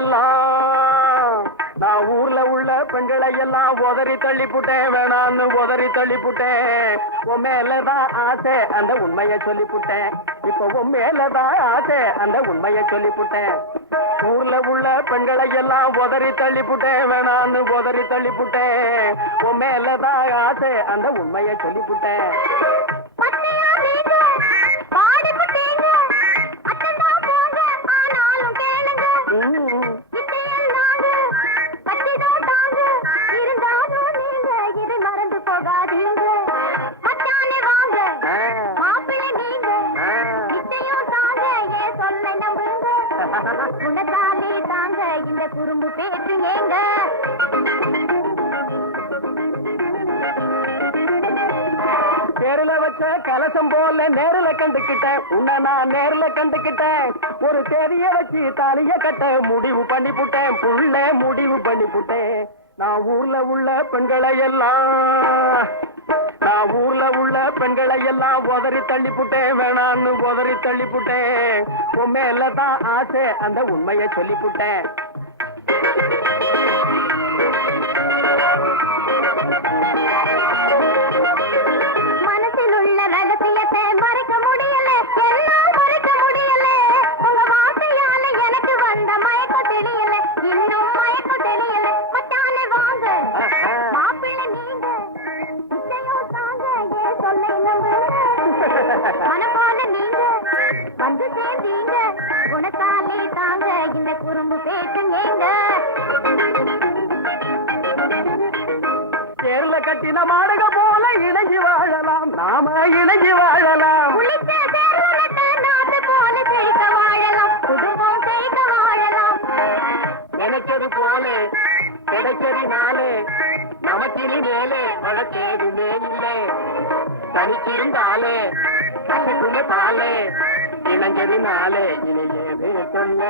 எல்லாம் நான் ஊர்ல உள்ள பெண்களை எல்லாம் உதறி தள்ளிப்புட்டேன், வேணான்னு உதறி தள்ளிப்புட்டேன். உன் மேலதான் ஆசை அந்த உண்மையை சொல்லிப்புட்டேன். இப்ப உன் மேலதான் ஆசை அந்த உண்மையை சொல்லிப்புட்டேன். ஊர்ல உள்ள பெண்களை எல்லாம் உதறி தள்ளிப்புட்டேன், வேணான்னு உதறி தள்ளிப்புட்டேன். உன் மேலதான் ஆசை அந்த உண்மையை சொல்லிப்புட்டேன். குறும்பு பேசுங்க. நேருல வச்ச கலசம் போல நேருல கண்டுக்கிட்டேன், உன்னை நான் நேருல கண்டுக்கிட்டேன். ஒரு தேதிய வச்சு தாலிய கட்ட முடிவு பண்ணிப்புட்டேன், புள்ள முடிவு பண்ணிப்புட்டேன். நான் ஊர்ல உள்ள பெண்களை எல்லாம் உதறி தள்ளிப்புட்டேன், வேணான்னு உதறி தள்ளிப்புட்டேன். உன் மேலதான் ஆசை அந்த உண்மையை சொல்லிப்புட்டேன். மனசில் உள்ள ரகசியத்தை மறைக்க முடியல, எல்லாம் மறைக்க முடியல. உங்க வார்த்தையால எனக்கு வந்த மயக்கம் தெரியல, இன்னும் மயக்கம் தெரியல. மச்சானே வாங்க, மாப்பிள்ளை நீங்க, நிச்சயம் தாங்க, ஏன் சொல்லை நம்புங்க. மனப்பால நீங்க வந்து சேர்ந்தீங்க, குணத்தாலே தாங்க இந்த குறும்பு பேசுங்க. தேர்ல கட்டின மாடக போல இணைஞ்சு வாழலாம், நாம இணைஞ்சு வாழலாம். போல செழிக்க வாழலாம், குடும்பம் செழிக்க வாழலாம். நினைச்சது போல கிடைச்சதினாலே நமக்கினி மேலே வழக்கேதுமே இல்லை. தனிச்சிருந்தாலே கசக்குள்ள தாலே இணைஞ்சதினாலே இனி ஏது சொல்ல.